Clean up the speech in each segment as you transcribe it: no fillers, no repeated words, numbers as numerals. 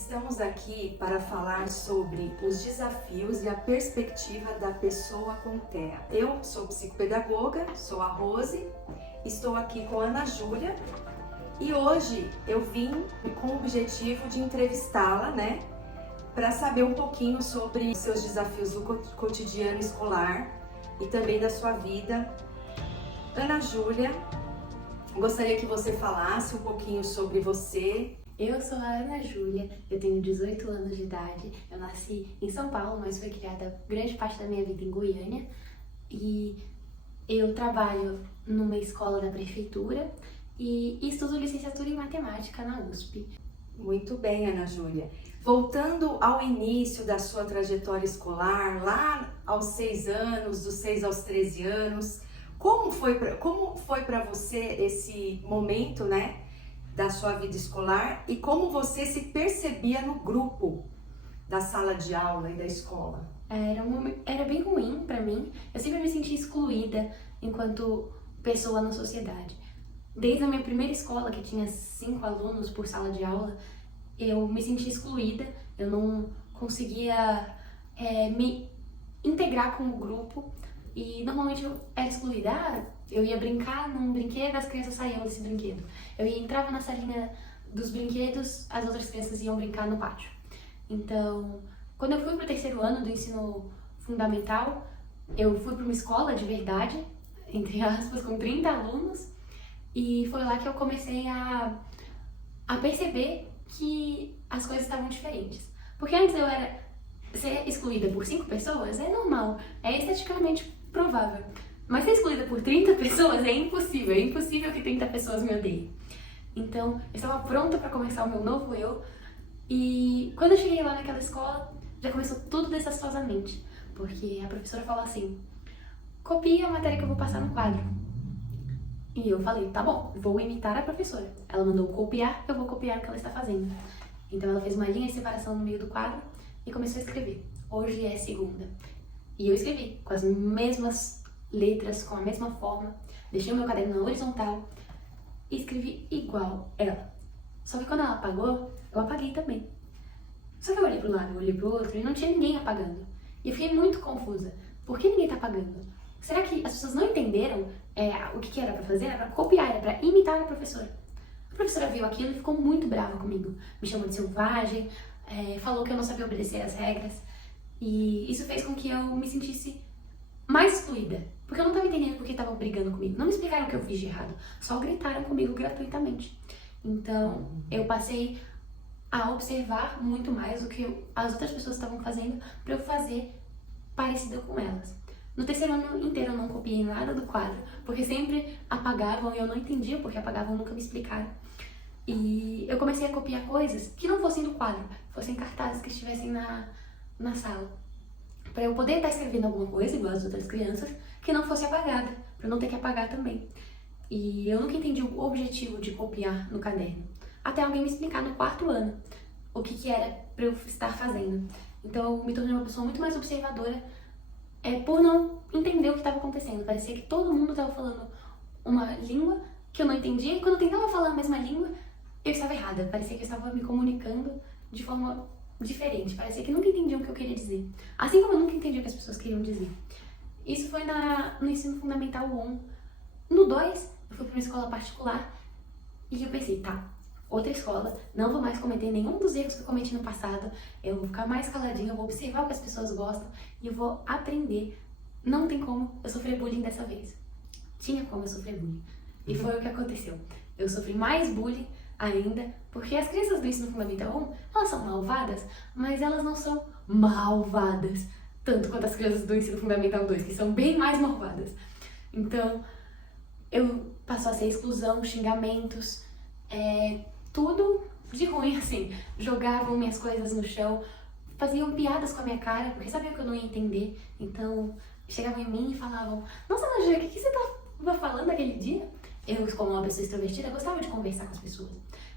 Estamos aqui para falar sobre os desafios e a perspectiva da pessoa com TEA. Eu sou psicopedagoga, sou a Rose, estou aqui com a Ana Júlia e hoje eu vim com o objetivo de entrevistá-la, para saber um pouquinho sobre seus desafios do cotidiano escolar e também da sua vida. Ana Júlia, gostaria que você falasse um pouquinho sobre você. Eu sou a Ana Júlia, eu tenho 18 anos de idade, eu nasci em São Paulo, mas fui criada grande parte da minha vida em Goiânia e eu trabalho numa escola da prefeitura e estudo licenciatura em matemática na USP. Muito bem, Ana Júlia. Voltando ao início da sua trajetória escolar, lá aos 6 anos, dos 6 aos 13 anos, como foi para você esse momento, da sua vida escolar e como você se percebia no grupo da sala de aula e da escola? Era bem ruim pra mim, eu sempre me senti excluída enquanto pessoa na sociedade. Desde a minha primeira escola, que tinha 5 alunos por sala de aula, eu me sentia excluída, eu não conseguia me integrar com o grupo e normalmente eu era excluída. Eu ia brincar num brinquedo, as crianças saíam desse brinquedo. Eu entrava na salinha dos brinquedos, as outras crianças iam brincar no pátio. Então, quando eu fui pro 3º ano do ensino fundamental, eu fui para uma escola de verdade, entre aspas, com 30 alunos, e foi lá que eu comecei a perceber que as coisas estavam diferentes. Porque antes eu era ser excluída por 5 pessoas é normal, é esteticamente provável. Mas ser excluída por 30 pessoas é impossível que 30 pessoas me odeiem. Então, eu estava pronta para começar o meu novo eu, e quando eu cheguei lá naquela escola, já começou tudo desastrosamente, porque a professora falou assim: copie a matéria que eu vou passar no quadro. E eu falei, tá bom, vou imitar a professora. Ela mandou copiar, eu vou copiar o que ela está fazendo. Então ela fez uma linha de separação no meio do quadro e começou a escrever. Hoje é segunda. E eu escrevi com as mesmas letras, com a mesma forma, deixei o meu caderno na horizontal e escrevi igual ela. Só que quando ela apagou, eu apaguei também. Só que eu olhei para um lado, eu olhei para o outro e não tinha ninguém apagando. E eu fiquei muito confusa. Por que ninguém tá apagando? Será que as pessoas não entenderam o que era para fazer? Era para copiar, era para imitar a professora. A professora viu aquilo e ficou muito brava comigo. Me chamou de selvagem, falou que eu não sabia obedecer às regras. E isso fez com que eu me sentisse mais excluída, porque eu não estava entendendo por que estavam brigando comigo. Não me explicaram o que eu fiz de errado, só gritaram comigo gratuitamente. Então, eu passei a observar muito mais o que as outras pessoas estavam fazendo para eu fazer parecido com elas. No 3º ano inteiro eu não copiei nada do quadro, porque sempre apagavam e eu não entendia porque apagavam, nunca me explicaram. E eu comecei a copiar coisas que não fossem do quadro, fossem cartazes que estivessem na sala, para eu poder estar escrevendo alguma coisa, igual as outras crianças, que não fosse apagada, para eu não ter que apagar também. E eu nunca entendi o objetivo de copiar no caderno, até alguém me explicar no 4º ano o que era para eu estar fazendo. Então eu me tornei uma pessoa muito mais observadora, por não entender o que estava acontecendo. Parecia que todo mundo estava falando uma língua que eu não entendia, e quando eu tentava falar a mesma língua, eu estava errada. Parecia que eu estava me comunicando de forma diferente, parecia que nunca entendiam o que eu queria dizer. Assim como eu nunca entendi o que as pessoas queriam dizer. Isso foi no ensino fundamental 1. No 2, eu fui para uma escola particular e eu pensei, tá, outra escola, não vou mais cometer nenhum dos erros que eu cometi no passado, eu vou ficar mais caladinha, eu vou observar o que as pessoas gostam e eu vou aprender. Não tem como eu sofrer bullying dessa vez. Tinha como eu sofrer bullying. E foi o que aconteceu. Eu sofri mais bullying ainda, porque as crianças do ensino fundamental 1, elas são malvadas, mas elas não são malvadas tanto quanto as crianças do ensino fundamental 2, que são bem mais malvadas. Então, eu passou a ser exclusão, xingamentos, tudo de ruim, assim. Jogavam minhas coisas no chão, faziam piadas com a minha cara, porque sabiam que eu não ia entender. Então, chegavam em mim e falavam: nossa, Ana Júlia, o que você tava falando aquele dia? Eu, como uma pessoa extrovertida, gostava de conversar com as pessoas.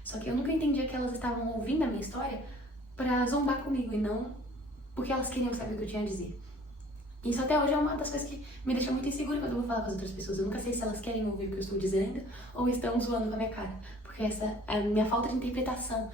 Só que eu nunca entendia que elas estavam ouvindo a minha história pra zombar comigo e não porque elas queriam saber o que eu tinha a dizer. Isso até hoje é uma das coisas que me deixa muito insegura quando eu vou falar com as outras pessoas. Eu nunca sei se elas querem ouvir o que eu estou dizendo ou estão zoando com a minha cara. Porque essa é a minha falta de interpretação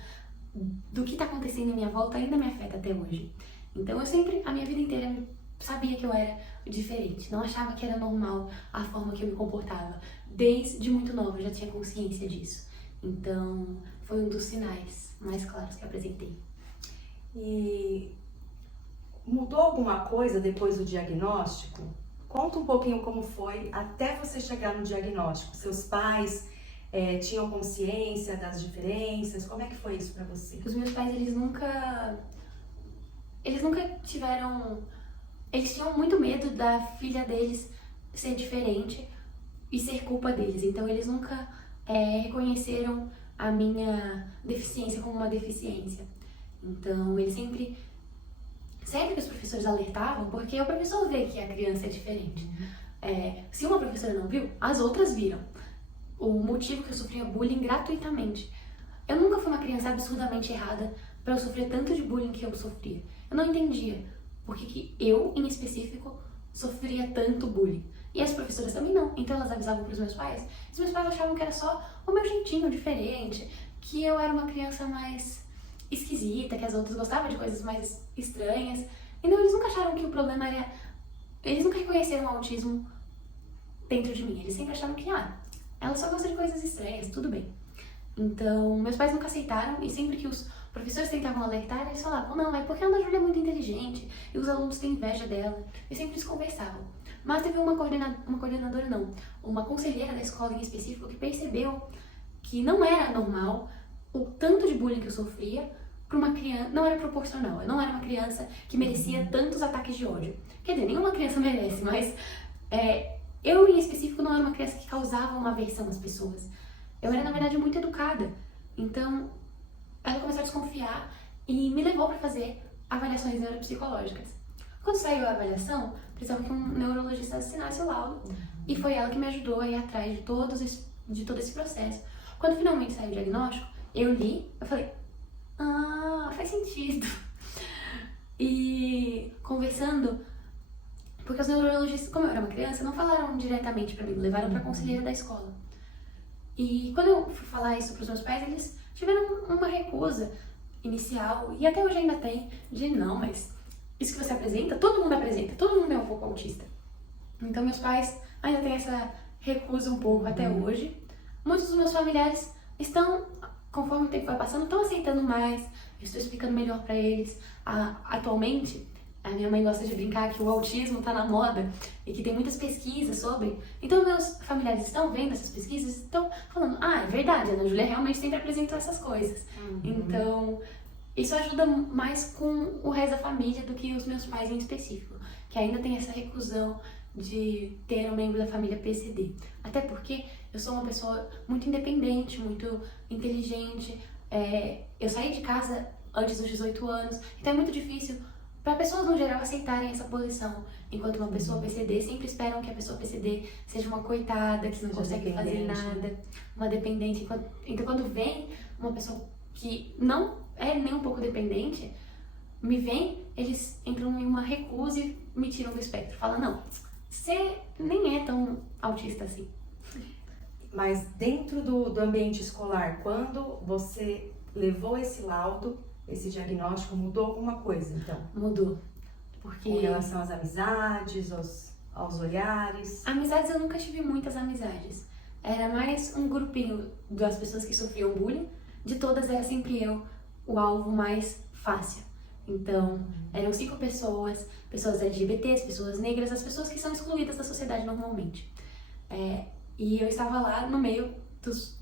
do que tá acontecendo em minha volta ainda me afeta até hoje. Então eu sempre, a minha vida inteira, sabia que eu era diferente. Não achava que era normal a forma que eu me comportava. Desde muito nova eu já tinha consciência disso. Então foi um dos sinais mais claros que eu apresentei. E mudou alguma coisa depois do diagnóstico? Conta um pouquinho como foi até você chegar no diagnóstico. Seus pais tinham consciência das diferenças? Como é que foi isso pra você? Os meus pais, eles nunca tiveram... Eles tinham muito medo da filha deles ser diferente e ser culpa deles. Então eles nunca reconheceram a minha deficiência como uma deficiência. Então eles sempre que os professores alertavam, porque o professor vê que a criança é diferente. Se uma professora não viu, as outras viram. O motivo que eu sofria bullying gratuitamente. Eu nunca fui uma criança absurdamente errada para eu sofrer tanto de bullying que eu sofria. Eu não entendia por que eu, em específico, sofria tanto bullying. E as professoras também não. Então elas avisavam para os meus pais. Os meus pais achavam que era só o meu jeitinho diferente, que eu era uma criança mais esquisita, que as outras gostavam de coisas mais estranhas. Então eles nunca acharam que o problema era... Eles nunca reconheceram o autismo dentro de mim. Eles sempre achavam que, ela só gosta de coisas estranhas, tudo bem. Então, meus pais nunca aceitaram e sempre que os professores tentavam alertar, eles falavam, não, é porque a Ana Júlia é muito inteligente e os alunos têm inveja dela. E sempre eles conversavam. Mas teve uma conselheira da escola em específico que percebeu que não era normal o tanto de bullying que eu sofria para uma criança, não era proporcional. Eu não era uma criança que merecia tantos ataques de ódio. Quer dizer, nenhuma criança merece, mas eu em específico não era uma criança que causava uma aversão às pessoas. Eu era, na verdade, muito educada. Então, ela começou a desconfiar e me levou para fazer avaliações neuropsicológicas. Quando saiu a avaliação, precisava que um neurologista assinasse o laudo. E foi ela que me ajudou a ir atrás de todo esse processo. Quando finalmente saiu o diagnóstico, eu li, eu falei, faz sentido. E conversando, porque os neurologistas, como eu era uma criança, não falaram diretamente pra mim, levaram pra conselheira da escola. E quando eu fui falar isso pros meus pais, eles tiveram uma recusa inicial, e até hoje ainda tem, de não, mas isso que você apresenta, todo mundo é um pouco autista. Então meus pais ainda têm essa recusa um pouco até hoje. Muitos dos meus familiares estão, conforme o tempo vai passando, estão aceitando mais, eu estou explicando melhor pra eles. Atualmente, a minha mãe gosta de brincar que o autismo tá na moda e que tem muitas pesquisas sobre. Então meus familiares estão vendo essas pesquisas e estão falando, é verdade, a Ana Júlia realmente sempre apresentou essas coisas. Então, isso ajuda mais com o resto da família do que os meus pais em específico, que ainda tem essa recusão de ter um membro da família PCD. Até porque eu sou uma pessoa muito independente, muito inteligente. Eu saí de casa antes dos 18 anos, então é muito difícil para pessoas no geral aceitarem essa posição. Enquanto uma pessoa PCD sempre esperam que a pessoa PCD seja uma coitada, que não consegue fazer nada, uma dependente. Então quando vem uma pessoa que não é nem um pouco dependente, me vem, eles entram em uma recusa e me tiram do espectro. Falam, não, você nem é tão autista assim. Mas dentro do ambiente escolar, quando você levou esse laudo, esse diagnóstico, mudou alguma coisa, então? Mudou. Porque... Com relação às amizades, aos olhares? Amizades, eu nunca tive muitas amizades. Era mais um grupinho das pessoas que sofriam bullying. De todas, era sempre eu o alvo mais fácil. Então, eram 5 pessoas, pessoas LGBTs, pessoas negras, as pessoas que são excluídas da sociedade normalmente. E eu estava lá no meio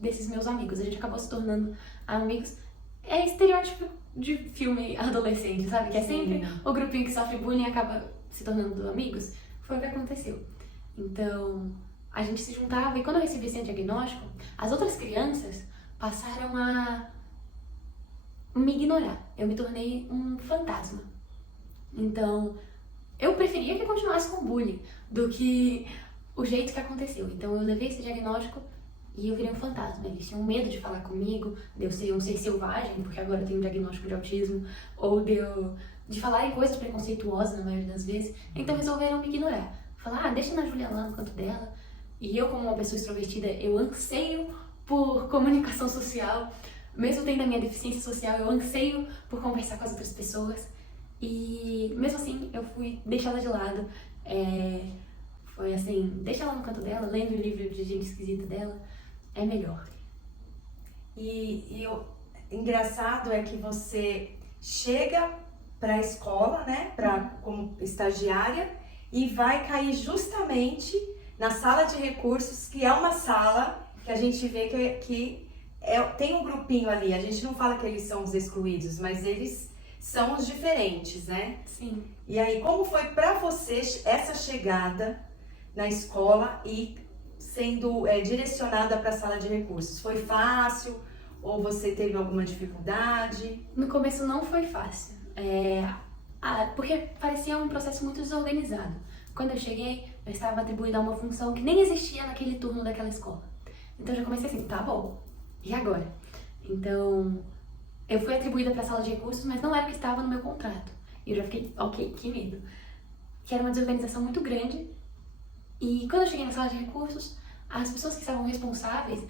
desses meus amigos. A gente acabou se tornando amigos. É estereótipo de filme adolescente, sabe? Que é sempre o grupinho que sofre bullying e acaba se tornando amigos. Foi o que aconteceu. Então, a gente se juntava e quando eu recebi esse diagnóstico, as outras crianças passaram a me ignorar. Eu me tornei um fantasma. Então, eu preferia que continuasse com bullying do que o jeito que aconteceu. Então, eu levei esse diagnóstico e eu virei um fantasma. Eles tinham medo de falar comigo, de eu ser um ser selvagem, porque agora eu tenho um diagnóstico de autismo, ou de falar em coisas preconceituosas na maioria das vezes. Então resolveram me ignorar. Falar, deixa a Ana Júlia lá no canto dela. E eu, como uma pessoa extrovertida, eu anseio por comunicação social, Mesmo tendo a minha deficiência social, eu anseio por conversar com as outras pessoas. E mesmo assim, eu fui deixar ela de lado. Foi assim, deixa ela no canto dela, lendo o livro de gente esquisita dela, é melhor. E o engraçado é que você chega para a escola, né, como estagiária, e vai cair justamente na sala de recursos, que é uma sala que a gente vê tem um grupinho ali. A gente não fala que eles são os excluídos, mas eles são os diferentes, né? Sim. E aí, como foi para você essa chegada na escola e sendo direcionada para a sala de recursos? Foi fácil ou você teve alguma dificuldade? No começo não foi fácil, porque parecia um processo muito desorganizado. Quando eu cheguei, eu estava atribuída a uma função que nem existia naquele turno daquela escola. Então eu já comecei assim, tá bom, e agora? Então eu fui atribuída para a sala de recursos, mas não era o que estava no meu contrato. E eu já fiquei, ok, que medo. Que era uma desorganização muito grande. E quando eu cheguei na sala de recursos, as pessoas que estavam responsáveis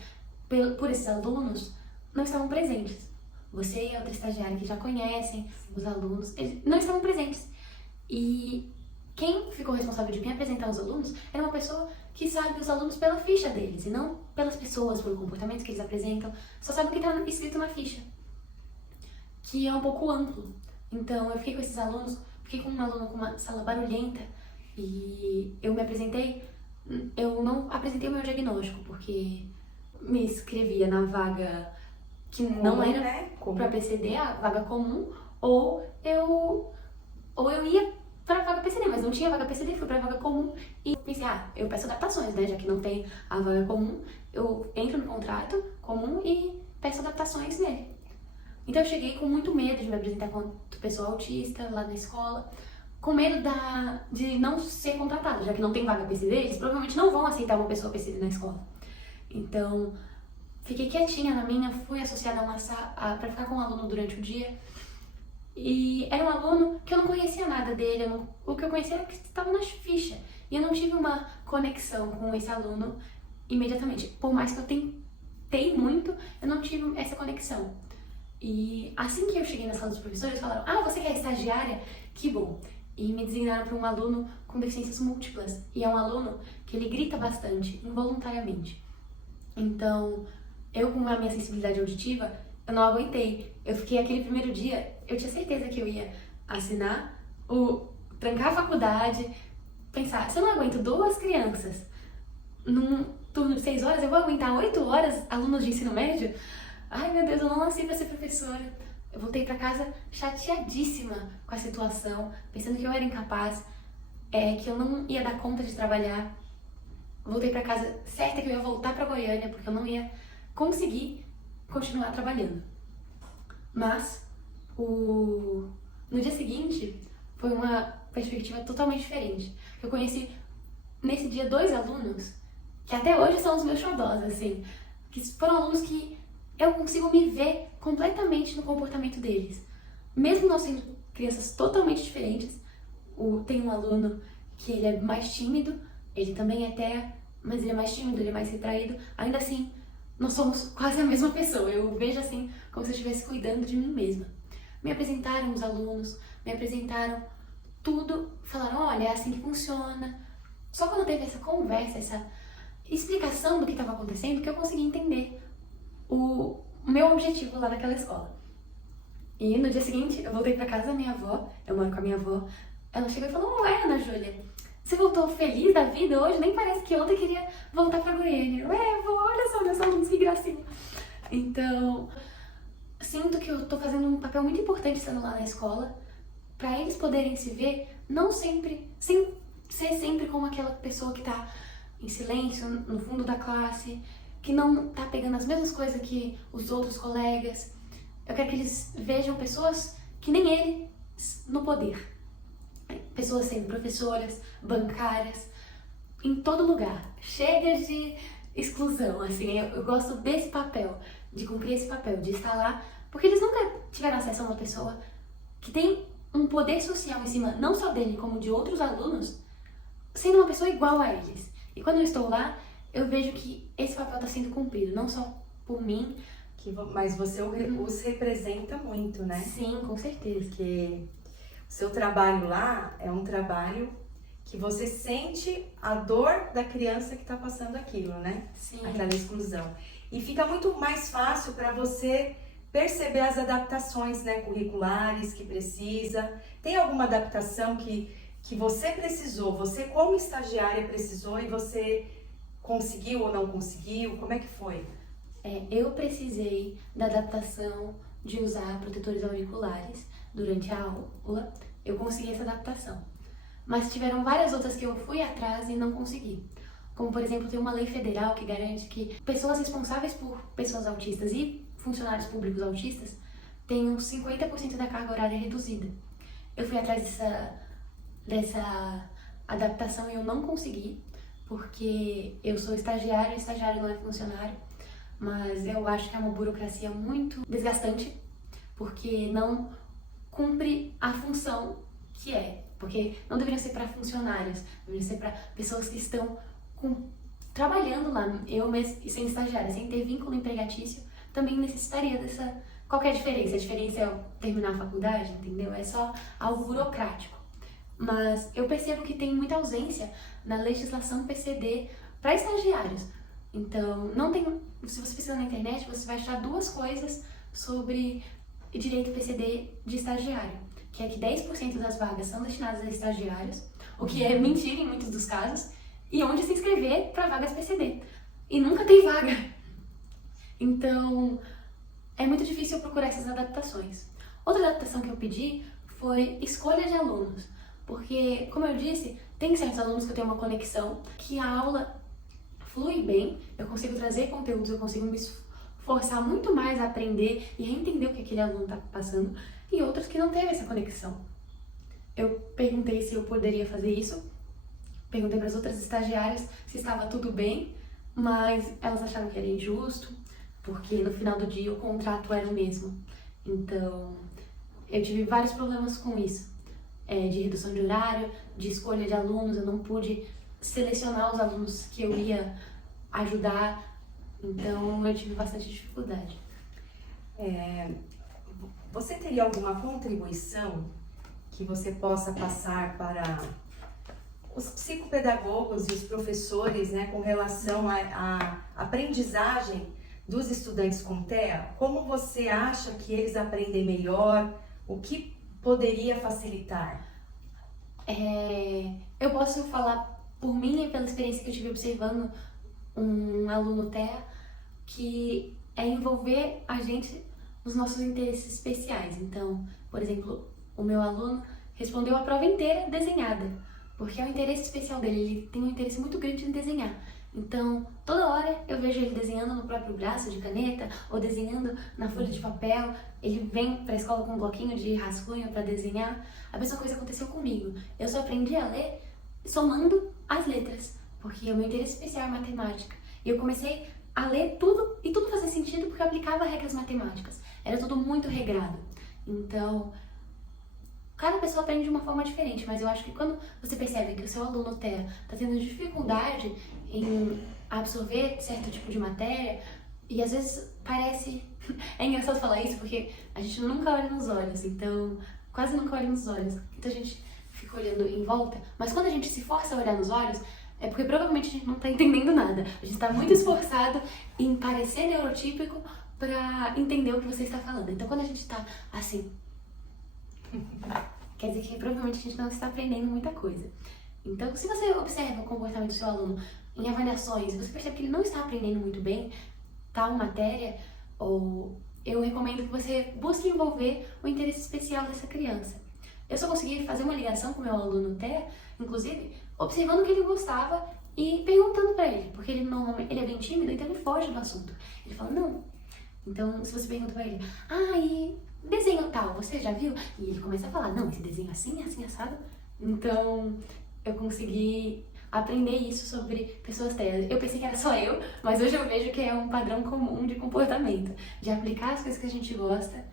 por esses alunos não estavam presentes. Você e a outra estagiária que já conhecem os alunos, eles não estavam presentes. E quem ficou responsável de me apresentar os alunos era uma pessoa que sabe os alunos pela ficha deles, e não pelas pessoas, pelo comportamento que eles apresentam, só sabe o que está escrito na ficha, que é um pouco amplo. Então eu fiquei com esses alunos, fiquei com um aluno com uma sala barulhenta, e eu me apresentei, eu não apresentei o meu diagnóstico, porque me inscrevia na vaga que não era, né, para PCD, a vaga comum, ou eu ia para a vaga PCD, mas não tinha vaga PCD, fui para a vaga comum e pensei, eu peço adaptações, né, já que não tem a vaga comum, eu entro no contrato comum e peço adaptações nele. Então eu cheguei com muito medo de me apresentar quanto pessoa autista lá na escola, com medo de não ser contratada, já que não tem vaga PCD, eles provavelmente não vão aceitar uma pessoa PCD na escola. Então fiquei quietinha na minha, fui associada a uma sala para ficar com um aluno durante o dia. E era um aluno que eu não conhecia nada dele, o que eu conhecia era que estava nas fichas. E eu não tive uma conexão com esse aluno imediatamente. Por mais que eu tentei muito, eu não tive essa conexão. E assim que eu cheguei na sala dos professores, falaram, você que é estagiária? Que bom. E me designaram para um aluno com deficiências múltiplas. E é um aluno que ele grita bastante, involuntariamente. Então, eu com a minha sensibilidade auditiva, eu não aguentei. Eu fiquei aquele primeiro dia, eu tinha certeza que eu ia assinar, trancar a faculdade, pensar, se eu não aguento 2 crianças num turno de 6 horas, eu vou aguentar 8 horas alunos de ensino médio? Ai meu Deus, eu não nasci pra ser professora. Eu voltei pra casa chateadíssima com a situação, pensando que eu era incapaz, que eu não ia dar conta de trabalhar. Voltei pra casa certa que eu ia voltar pra Goiânia, porque eu não ia conseguir continuar trabalhando. Mas no dia seguinte foi uma perspectiva totalmente diferente. Eu conheci nesse dia 2 alunos que até hoje são os meus xodós, assim, que foram alunos que eu consigo me ver completamente no comportamento deles. Mesmo nós sendo crianças totalmente diferentes, tem um aluno que ele é mais tímido, ele também é TEA, mas ele é mais tímido, ele é mais retraído. Ainda assim, nós somos quase a mesma pessoa. Eu vejo assim, como se eu estivesse cuidando de mim mesma. Me apresentaram os alunos, me apresentaram tudo, falaram, olha, é assim que funciona. Só quando teve essa conversa, essa explicação do que estava acontecendo, que eu consegui entender o meu objetivo lá naquela escola. E no dia seguinte, eu voltei pra casa da minha avó, eu moro com a minha avó, ela chegou e falou, ué, Ana Júlia, você voltou feliz da vida hoje? Nem parece que ontem queria voltar pra Goiânia. Ué, avó, olha só, meus alunos, que gracinha. Então, sinto que eu tô fazendo um papel muito importante sendo lá na escola, pra eles poderem se ver, não sempre, sem ser sempre como aquela pessoa que tá em silêncio, no fundo da classe, que não tá pegando as mesmas coisas que os outros colegas. Eu quero que eles vejam pessoas que nem ele no poder. Pessoas sendo professoras, bancárias, em todo lugar. Chega de exclusão, assim, eu gosto desse papel, de cumprir esse papel, de estar lá, porque eles nunca tiveram acesso a uma pessoa que tem um poder social em cima, não só dele, como de outros alunos, sendo uma pessoa igual a eles. E quando eu estou lá, eu vejo que esse papel está sendo cumprido, não só por mim, Mas você os representa muito, né? Sim, com certeza. Porque o seu trabalho lá é um trabalho que você sente a dor da criança que está passando aquilo, né? Sim. Aquela exclusão. E fica muito mais fácil para você perceber as adaptações, né, curriculares que precisa. Tem alguma adaptação que você precisou, você como estagiária precisou e você conseguiu ou não conseguiu? Como é que foi? Eu precisei da adaptação de usar protetores auriculares durante a aula. Eu consegui essa adaptação. Mas tiveram várias outras que eu fui atrás e não consegui. Como, por exemplo, tem uma lei federal que garante que pessoas responsáveis por pessoas autistas e funcionários públicos autistas tenham 50% da carga horária reduzida. Eu fui atrás dessa adaptação e eu não consegui, porque eu sou estagiária, o estagiário não é funcionário, mas eu acho que é uma burocracia muito desgastante, porque não cumpre a função que é. Porque não deveria ser para funcionários, deveria ser para pessoas que estão trabalhando lá. Eu mesmo, sem estagiária, sem ter vínculo empregatício, também necessitaria dessa... Qual que é a diferença? A diferença é eu terminar a faculdade, entendeu? É só algo burocrático. Mas eu percebo que tem muita ausência na legislação PCD para estagiários. Então, não tem... Se você pesquisar na internet, você vai achar duas coisas sobre direito PCD de estagiário. Que é que 10% das vagas são destinadas a estagiários, o que é mentira em muitos dos casos, e onde se inscrever para vagas PCD. E nunca tem vaga. Então, é muito difícil eu procurar essas adaptações. Outra adaptação que eu pedi foi escolha de alunos, porque, como eu disse, tem certos alunos que eu tenho uma conexão, que a aula flui bem, eu consigo trazer conteúdos, eu consigo me esforçar muito mais a aprender e a entender o que aquele aluno está passando, e outros que não teve essa conexão. Eu perguntei se eu poderia fazer isso, perguntei para as outras estagiárias se estava tudo bem, mas elas acharam que era injusto, porque no final do dia o contrato era o mesmo. Então, eu tive vários problemas com isso, de redução de horário, de escolha de alunos, eu não pude selecionar os alunos que eu ia ajudar, então eu tive bastante dificuldade. Você teria alguma contribuição que você possa passar para os psicopedagogos e os professores, né, com relação à aprendizagem dos estudantes com TEA? Como você acha que eles aprendem melhor? O que poderia facilitar? Eu posso falar por mim e pela experiência que eu tive observando um aluno TEA, que é envolver a gente nos nossos interesses especiais. Então, por exemplo, o meu aluno respondeu a prova inteira desenhada, porque é o interesse especial dele, ele tem um interesse muito grande em desenhar. Então, toda hora eu vejo ele desenhando no próprio braço de caneta, ou desenhando na folha de papel, ele vem para a escola com um bloquinho de rascunho para desenhar. A mesma coisa aconteceu comigo. Eu só aprendi a ler somando as letras, porque o meu interesse especial é matemática. E eu comecei a ler tudo, e tudo fazia sentido porque eu aplicava regras matemáticas. Era tudo muito regrado. Então, cada pessoa aprende de uma forma diferente, mas eu acho que quando você percebe que o seu aluno TEA está tendo dificuldade em absorver certo tipo de matéria, e às vezes parece... É engraçado falar isso porque a gente nunca olha nos olhos, então... Quase nunca olha nos olhos. Então a gente fica olhando em volta, mas quando a gente se força a olhar nos olhos, é porque provavelmente a gente não está entendendo nada. A gente está muito esforçado em parecer neurotípico para entender o que você está falando. Então quando a gente está assim... Quer dizer que provavelmente a gente não está aprendendo muita coisa. Então, se você observa o comportamento do seu aluno em avaliações, você percebe que ele não está aprendendo muito bem tal matéria, ou eu recomendo que você busque envolver o interesse especial dessa criança. Eu só consegui fazer uma ligação com o meu aluno TEA, inclusive, observando o que ele gostava e perguntando para ele, porque ele normalmente ele é bem tímido, então ele foge do assunto. Ele fala, não. Então, se você pergunta para ele, e desenho tal, você já viu? E ele começa a falar, não, esse desenho assim, assim, assado. Então, eu consegui aprender isso sobre pessoas TEA. Eu pensei que era só eu, mas hoje eu vejo que é um padrão comum de comportamento, de aplicar as coisas que a gente gosta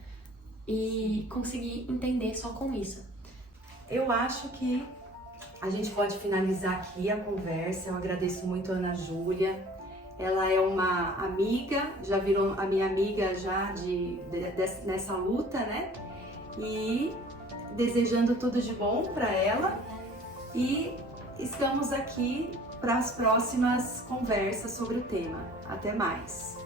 e conseguir entender só com isso. Eu acho que a gente pode finalizar aqui a conversa. Eu agradeço muito a Ana Júlia. Ela é uma amiga, já virou a minha amiga já nessa luta, né? E desejando tudo de bom para ela. E estamos aqui para as próximas conversas sobre o tema. Até mais!